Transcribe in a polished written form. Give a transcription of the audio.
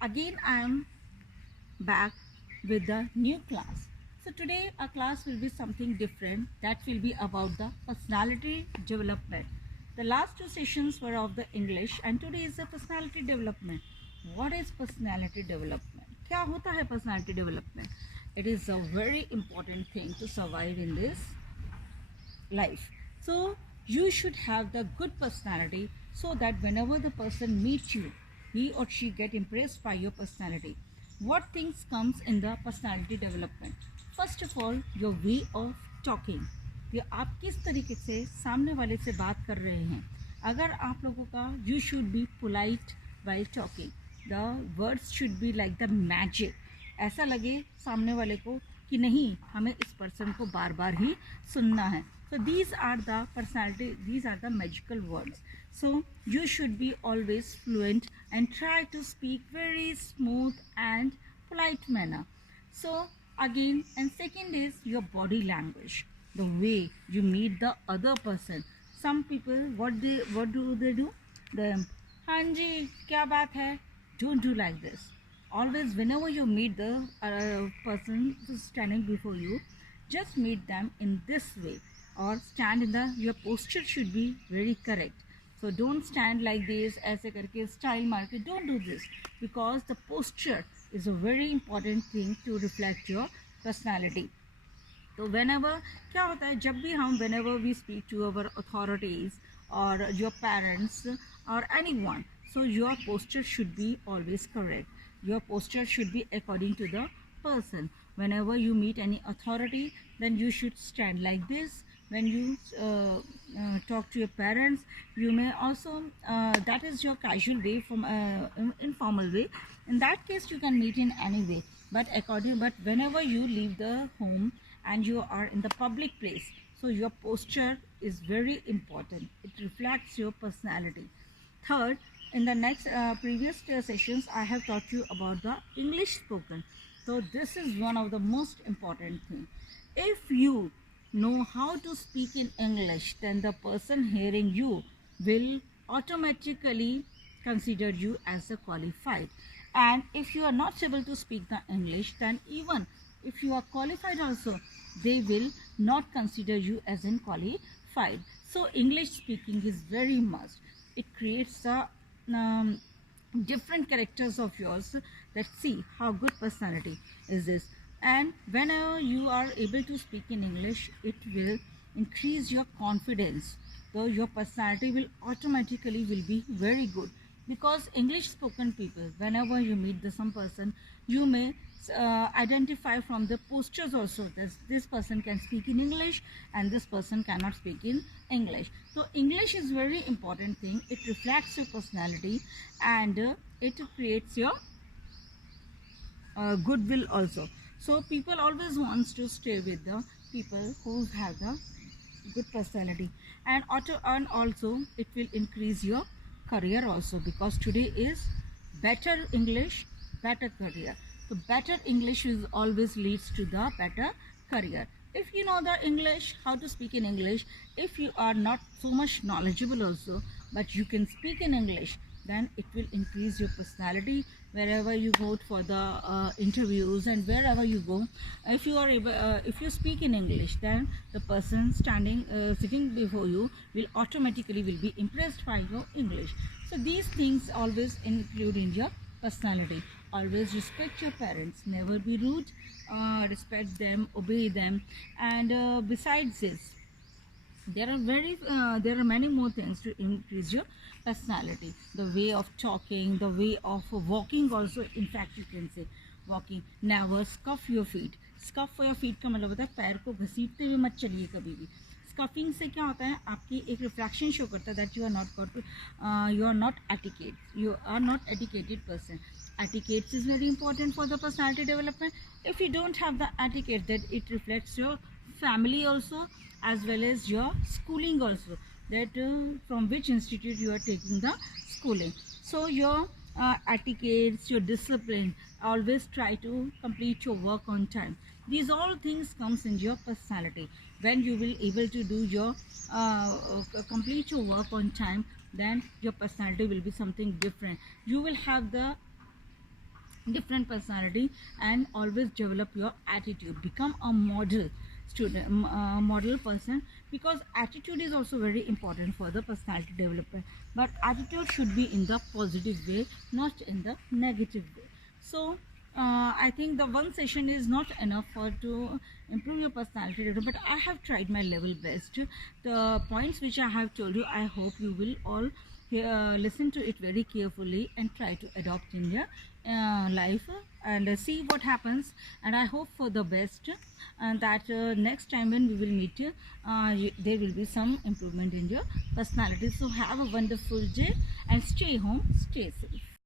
Again I am back with the new class. So today our class will be something different, that will be about the personality development. The last two sessions were of the English and today is the personality development. What is personality development? क्या होता है personality development? It is a very important thing to survive in this life. So you should have the good personality so that whenever the person meets you, he or she get impressed by your personality. What things comes in the personality development? First of all, your way of talking. ये आप किस तरीके से सामने वाले से बात कर रहे हैं. अगर आप लोगों का you should be polite while talking. The words should be like the magic. ऐसा लगे सामने वाले को कि नहीं, हमें इस पर्सन को बार बार ही सुनना है. So these are the personality, these are the magical words. So you should be always fluent and try to speak very smooth and polite manner. So again, and second is your body language, the way you meet the other person. Some people, what do they do? The हाँ जी क्या बात है, don't do like this. Always whenever you meet the person who's standing before you, just meet them in this way, or stand in the, your posture should be very correct. So don't stand like this ऐसे करके style मार के, don't do this, because the posture is a very important thing to reflect your personality. तो whenever क्या होता है, जब भी हम whenever we speak to our authorities or your parents or anyone, so your posture should be always correct. Your posture should be according to the person. Whenever you meet any authority, then you should stand like this. When you talk to your parents, you may also that is your casual way, from informal way. In that case you can meet in any way, but whenever you leave the home and you are in the public place, so your posture is very important. It reflects your personality. Third, in the next previous sessions I have taught you about the English spoken. So this is one of the most important thing. If you know how to speak in English, then the person hearing you will automatically consider you as a qualified. And if you are not able to speak the English, then even if you are qualified also, they will not consider you as in qualified. So English speaking is very must. It creates a different characters of yours. Let's see how good personality is this. And whenever you are able to speak in English, it will increase your confidence. So your personality will automatically will be very good, because English spoken people, whenever you meet some person, you may identify from the postures also that this person can speak in English and this person cannot speak in English. So English is very important thing. It reflects your personality and it creates your goodwill also. So people always wants to stay with the people who have the good personality, and also it will increase your career also, because today is better English, better career. So better English is always leads to the better career. If you know the English, how to speak in English, if you are not so much knowledgeable also, but you can speak in English, then it will increase your personality wherever you go for the interviews and wherever you go. If you are able, if you speak in English, then the person sitting before you will automatically will be impressed by your English. So these things always include in your personality. Always respect your parents, never be rude, respect them, obey them. And besides this, there are many more things to increase your personality. The way of talking, the way of walking also. In fact, you can say walking, never scuff your feet. Scuff for your feet का मतलब होता है पैर को घसीटते हुए मत चलिए कभी भी. स्कफिंग से क्या होता है, आपकी एक रिफ्लेक्शन शो करता है that you are not etiquette, you are not etiquetted person. Etiquette is very important for the personality development. If you don't have the etiquette, then it reflects your family also, as well as your schooling also, that from which institute you are taking the schooling. So your etiquettes, your discipline, always try to complete your work on time. These all things comes in your personality. When you will able to do your complete your work on time, then your personality will be something different. You will have the different personality, and always develop your attitude. Become a model student, model person, because attitude is also very important for the personality development, but attitude should be in the positive way, not in the negative way. So I think the one session is not enough for to improve your personality development, but I have tried my level best. The points which I have told you, I hope you will all listen to it very carefully and try to adopt in your life, and see what happens. And I hope for the best, and that next time when we will meet, there will be some improvement in your personality. So have a wonderful day and stay home, stay safe.